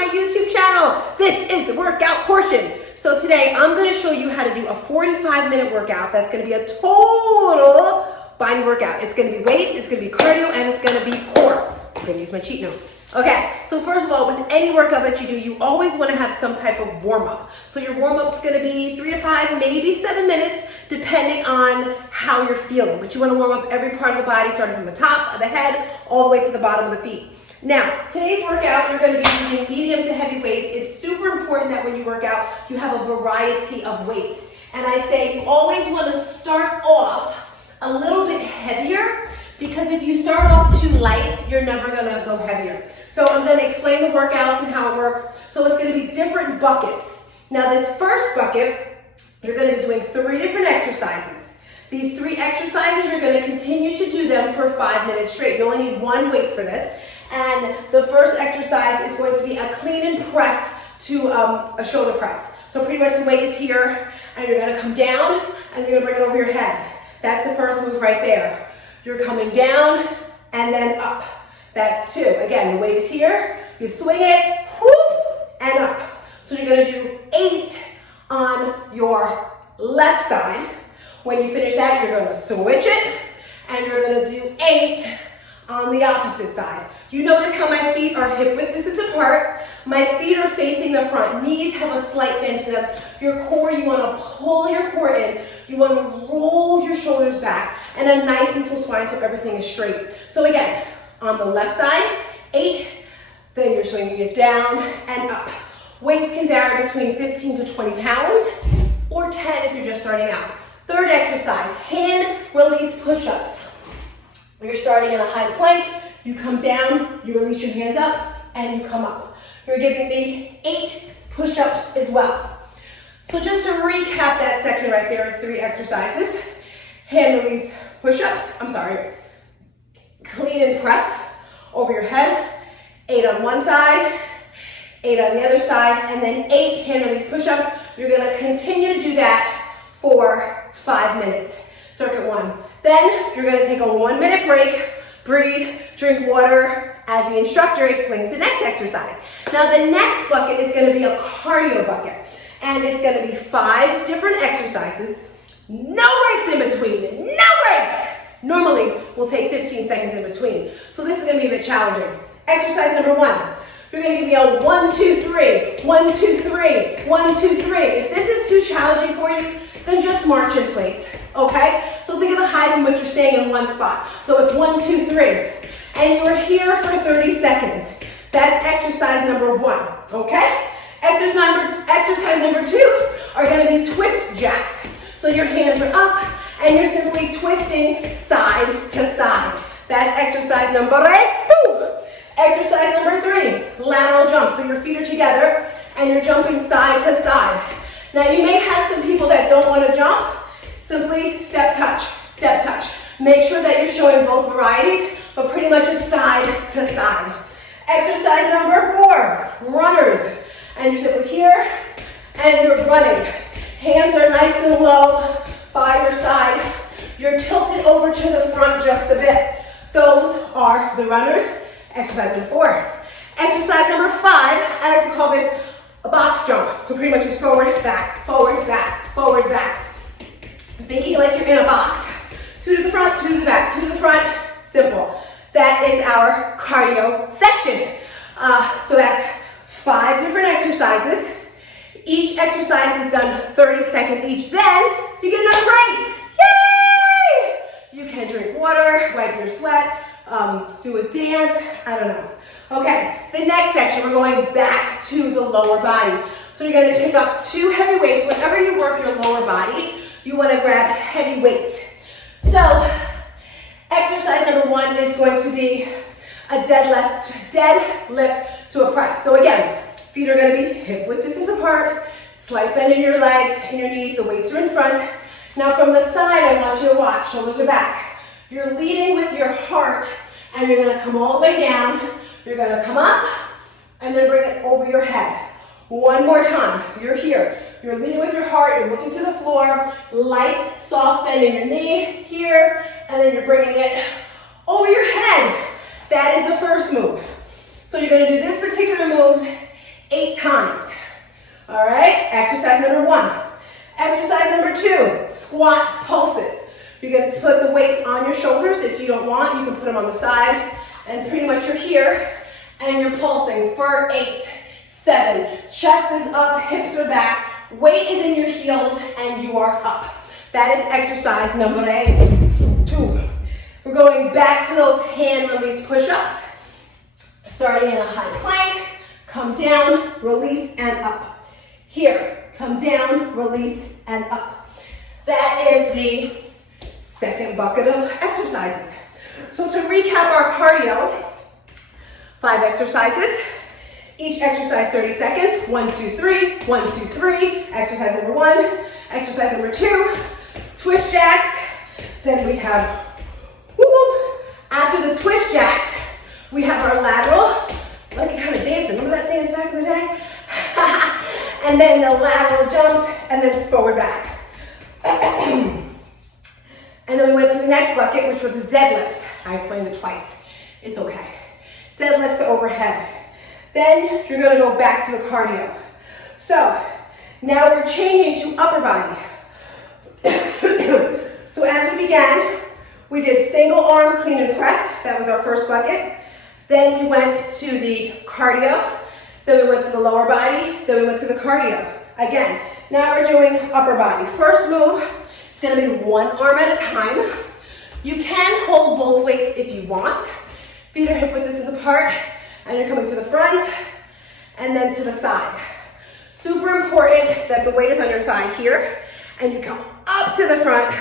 my YouTube channel. This is the workout portion. So today I'm going to show you how to do a 45-minute workout that's going to be a total body workout. It's going to be weights, it's going to be cardio, and it's going to be core. I'm going to use my cheat notes. Okay, so first of all, with any workout that you do, you always want to have some type of warm-up. So your warm-up is going to be 3 to 5, maybe 7 minutes, depending on how you're feeling. But you want to warm up every part of the body, starting from the top of the head, all the way to the bottom of the feet. Now, today's workout, you're going to be using medium to heavy weights. It's super important that when you work out, you have a variety of weights. And I say you always want to start off a little bit heavier, because if you start off too light, you're never going to go heavier. So I'm going to explain the workouts and how it works. So it's going to be different buckets. Now this first bucket, you're going to be doing 3 different exercises. These 3 exercises, you're going to continue to do them for 5 minutes straight. You only need 1 weight for this. And the first exercise is going to be a clean and press to a shoulder press. So pretty much the weight is here, and you're going to come down, and you're going to bring it over your head. That's the first move right there. You're coming down and then up. That's 2. Again, the weight is here. You swing it, whoop, and up. So you're going to do 8 on your left side. When you finish that, you're going to switch it, and you're going to do 8 on the opposite side. You notice how my feet are hip width distance apart. My feet are facing the front. Knees have a slight bend to them. Your core, you want to pull your core in. You want to roll your shoulders back, and a nice neutral spine so everything is straight. So again, on the left side, 8, then you're swinging it down and up. Weights can vary between 15 to 20 pounds, or 10 if you're just starting out. Third exercise, hand release push-ups. You're starting in a high plank, you come down, you release your hands up, and you come up. You're giving me 8 push-ups as well. So just to recap that section right there is 3 exercises. Hand release push-ups, clean and press over your head, 8 on one side, 8 on the other side, and then 8 hand release push-ups. You're gonna continue to do that for 5 minutes. Circuit 1. Then you're gonna take a 1-minute break, breathe, drink water, as the instructor explains the next exercise. Now the next bucket is gonna be a cardio bucket, and it's gonna be 5 different exercises, no breaks in between, no breaks. Normally, we'll take 15 seconds in between. So this is gonna be a bit challenging. Exercise number 1. You're gonna give me a 1, 2, 3, 1, 2, 3, 1, 2, 3. If this is too challenging for you, then just march in place, okay? So think of the Heisman, but you're staying in one spot. So it's 1, 2, 3. And you're here for 30 seconds. That's exercise number 1, okay? Exercise number 2 are gonna be twist jacks. So your hands are up, and you're simply twisting side to side. That's exercise number 2. Exercise number 3, lateral jump. So your feet are together, and you're jumping side to side. Now you may have some people that don't want to jump. Simply step touch, step touch. Make sure that you're showing both varieties, but pretty much it's side to side. Exercise number 4, runners. And you're simply here, and you're running. Hands are nice and low by your side. You're tilted over to the front just a bit. Those are the runners. Exercise number 4. Exercise number 5, I like to call this a box jump. So pretty much it's forward, back, forward, back, forward, back. Thinking like you're in a box. 2 to the front, 2 to the back, 2 to the front. Simple. That is our cardio section. So that's 5 different exercises. Each exercise is done 30 seconds each. Then you get another break. Yay! You can drink water, wipe your sweat, do a dance, I don't know. Okay, the next section, we're going back to the lower body. So you're gonna pick up 2 heavy weights. Whenever you work your lower body, you wanna grab heavy weights. So, exercise number 1 is going to be a deadlift to a press. So again, feet are gonna be hip width distance apart, slight bend in your legs and your knees, the weights are in front. Now from the side, I want you to watch, shoulders are back. You're leading with your heart, and you're gonna come all the way down. You're gonna come up, and then bring it over your head. One more time, you're here. You're leading with your heart, you're looking to the floor, light, soft bend in your knee, here, and then you're bringing it over your head. That is the first move. So you're gonna do this particular move times. All right, exercise number 1. Exercise number 2, squat pulses. You're going to put the weights on your shoulders. If you don't want, you can put them on the side. And pretty much you're here, and you're pulsing for 8, 7. Chest is up, hips are back. Weight is in your heels, and you are up. That is exercise number 2. We're going back to those hand release push-ups. Starting in a high plank, come down, release, and up. Here, come down, release, and up. That is the second bucket of exercises. So to recap our cardio, 5 exercises. Each exercise 30 seconds. 1, 2, 3, 1, 2, 3. Exercise number 1. Exercise number 2, twist jacks. Then we have, after the twist jacks, we have our lateral, like kind of dancing. Remember that dance back in the day? And then the lateral jumps, and then forward back. And then we went to the next bucket, which was the deadlifts. I explained it twice. It's okay. Deadlifts to overhead. Then you're going to go back to the cardio. So now we're changing to upper body. So as we began, we did single arm clean and press. That was our first bucket. Then we went to the cardio. Then we went to the lower body. Then we went to the cardio. Again, now we're doing upper body. First move, it's going to be one arm at a time. You can hold both weights if you want. Feet are hip width distance apart, and you're coming to the front and then to the side. Super important that the weight is on your thigh here, and you come up to the front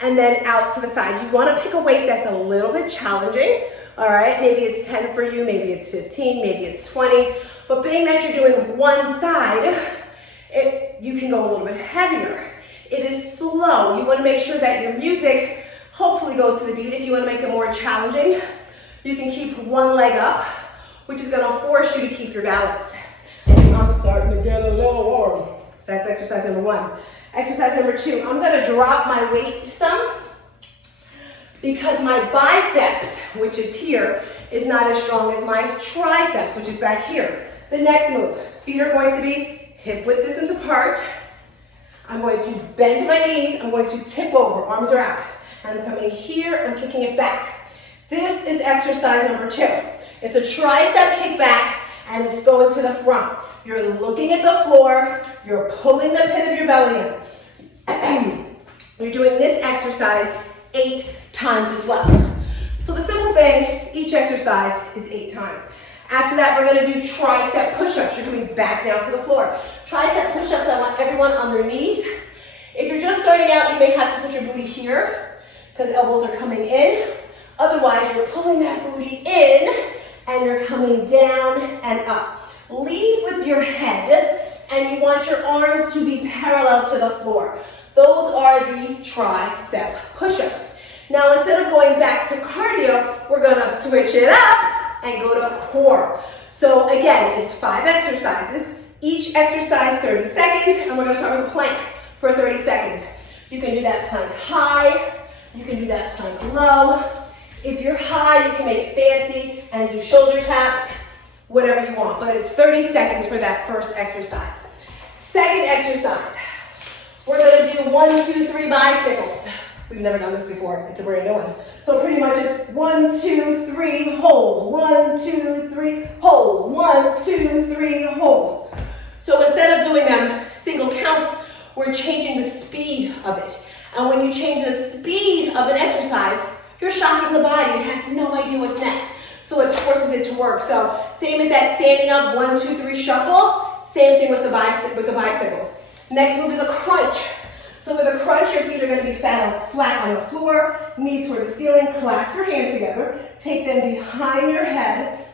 and then out to the side. You want to pick a weight that's a little bit challenging. All right, maybe it's 10 for you, maybe it's 15, maybe it's 20. But being that you're doing one side, you can go a little bit heavier. It is slow. You want to make sure that your music hopefully goes to the beat. If you want to make it more challenging, you can keep one leg up, which is going to force you to keep your balance. I'm starting to get a little warm. That's exercise number 1. Exercise number 2, I'm going to drop my weight some because my biceps, which is here, is not as strong as my triceps, which is back here. The next move, feet are going to be hip width distance apart. I'm going to bend my knees. I'm going to tip over, arms are out. And I'm coming here, I'm kicking it back. This is exercise number 2. It's a tricep kickback, and it's going to the front. You're looking at the floor, you're pulling the pit of your belly in. You're doing this exercise 8 times as well. So the simple thing, each exercise is 8 times. After that, we're going to do tricep push-ups. You're coming back down to the floor. Tricep push-ups, I want everyone on their knees. If you're just starting out, you may have to put your booty here because elbows are coming in. Otherwise, you're pulling that booty in and you're coming down and up. Lead with your head, and you want your arms to be parallel to the floor. Those are the tricep push-ups. Now, instead of going back to cardio, we're gonna switch it up and go to core. So again, it's 5 exercises. Each exercise 30 seconds, and we're gonna start with a plank for 30 seconds. You can do that plank high, you can do that plank low. If you're high, you can make it fancy and do shoulder taps, whatever you want, but it's 30 seconds for that first exercise. Second exercise, we're gonna do 1, 2, 3 bicycles. We've never done this before, it's a brand new one. So pretty much it's 1, 2, 3, hold. 1, 2, 3, hold. 1, 2, 3, hold. So instead of doing them single counts, we're changing the speed of it. And when you change the speed of an exercise, you're shocking the body. It has no idea what's next. So it forces it to work. So same as that standing up, 1, 2, 3 shuffle. Same thing with the bicycles. Next move is a crunch. So with a crunch, your feet are going to be flat on the floor, knees toward the ceiling, clasp your hands together, take them behind your head,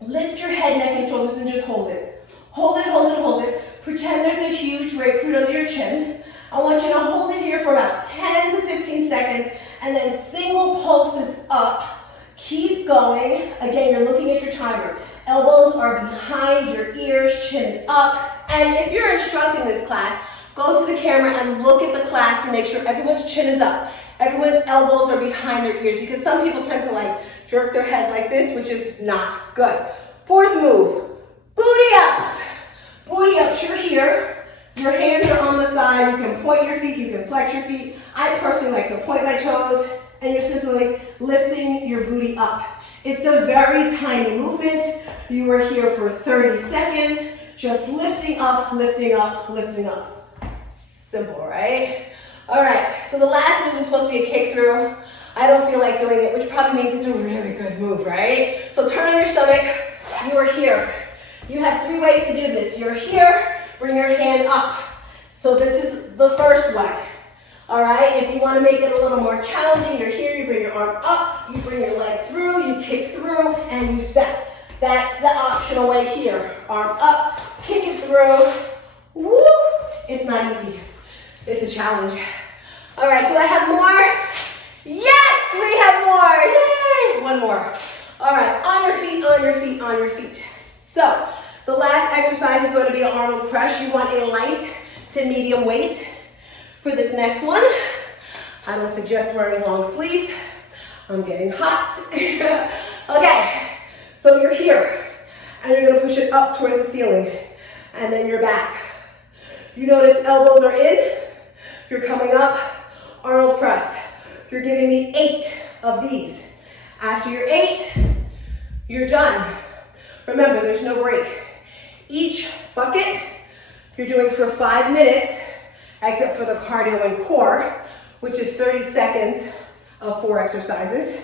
lift your head, neck, and shoulders, and just hold it. Hold it, hold it, hold it. Pretend there's a huge grapefruit under your chin. I want you to hold it here for about 10 to 15 seconds, and then single pulses up. Keep going. Again, you're looking at your timer. Elbows are behind your ears, chin is up. And if you're instructing this class, go to the camera and look at the class to make sure everyone's chin is up. Everyone's elbows are behind their ears, because some people tend to jerk their head like this, which is not good. Fourth move, booty ups. flex your feet. I personally like to point my toes, and you're simply lifting your booty up. It's a very tiny movement. You are here for 30 seconds, just lifting up, lifting up, lifting up. Simple, right? All right, so the last move is supposed to be a kick through. I don't feel like doing it, which probably means it's a really good move, right? So turn on your stomach, you are here. You have 3 ways to do this. You're here, bring your hand up. So this is the first way. All right, if you want to make it a little more challenging, you're here, you bring your arm up, you bring your leg through, you kick through, and you step. That's the optional way here. Arm up, kick it through. Woo! It's not easy. It's a challenge. All right, do I have more? Yes, we have more. Yay! One more. All right, on your feet, on your feet, on your feet. So the last exercise is going to be an Arnold Press. You want a light to medium weight for this next one. I don't suggest wearing long sleeves. I'm getting hot. Okay, so you're here, and you're gonna push it up towards the ceiling, and then you're back. You notice elbows are in, you're coming up, Arnold Press. You're giving me 8 of these. After your 8, you're done. Remember, there's no break. Each bucket, you're doing for 5 minutes, except for the cardio and core, which is 30 seconds of 4 exercises.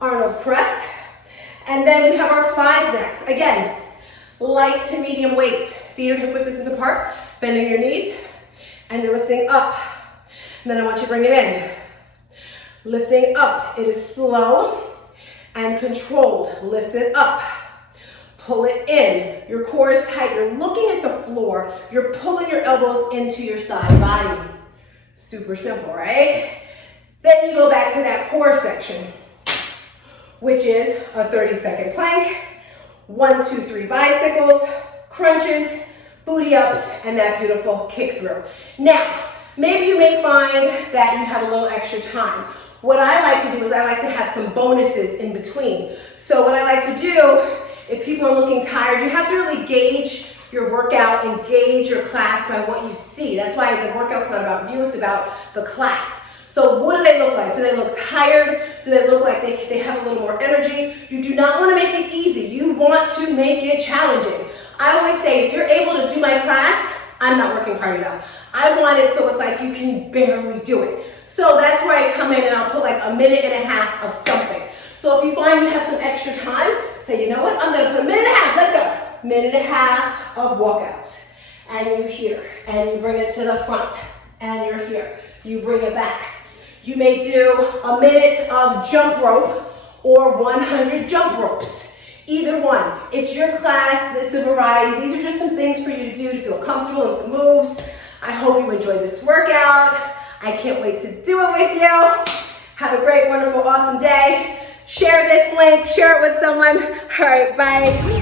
Arnold Press. And then we have our flies next. Again, light to medium weight. Feet are hip width distance apart, bending your knees, and you're lifting up. And then I want you to bring it in. Lifting up. It is slow and controlled. Lift it up. Pull it in. Your core is tight. You're looking at the floor. You're pulling your elbows into your side body. Super simple, right? Then you go back to that core section, which is a 30-second plank, 1, 2, 3 bicycles, crunches, booty ups, and that beautiful kick through. Now, maybe you may find that you have a little extra time. What I like to do is I like to have some bonuses in between. So what I like to do, if people are looking tired, you have to really gauge your workout and gauge your class by what you see. That's why the workout's not about you, it's about the class. So what do they look like? Do they look tired? Do they look like they have a little more energy? You do not want to make it easy. You want to make it challenging. I always say, if you're able to do my class, I'm not working hard enough. I want it so it's like you can barely do it. So that's where I come in and I'll put like a minute and a half of something. So if you find you have some extra time, say, you know what, I'm gonna put a minute and a half, let's go. Minute and a half of walkouts. And you here, and you bring it to the front, and you're here. You bring it back. You may do a minute of jump rope or 100 jump ropes. Either one. It's your class, it's a variety. These are just some things for you to do to feel comfortable and some moves. I hope you enjoyed this workout. I can't wait to do it with you. Have a great, wonderful, awesome day. Share this link, share it with someone. All right, bye.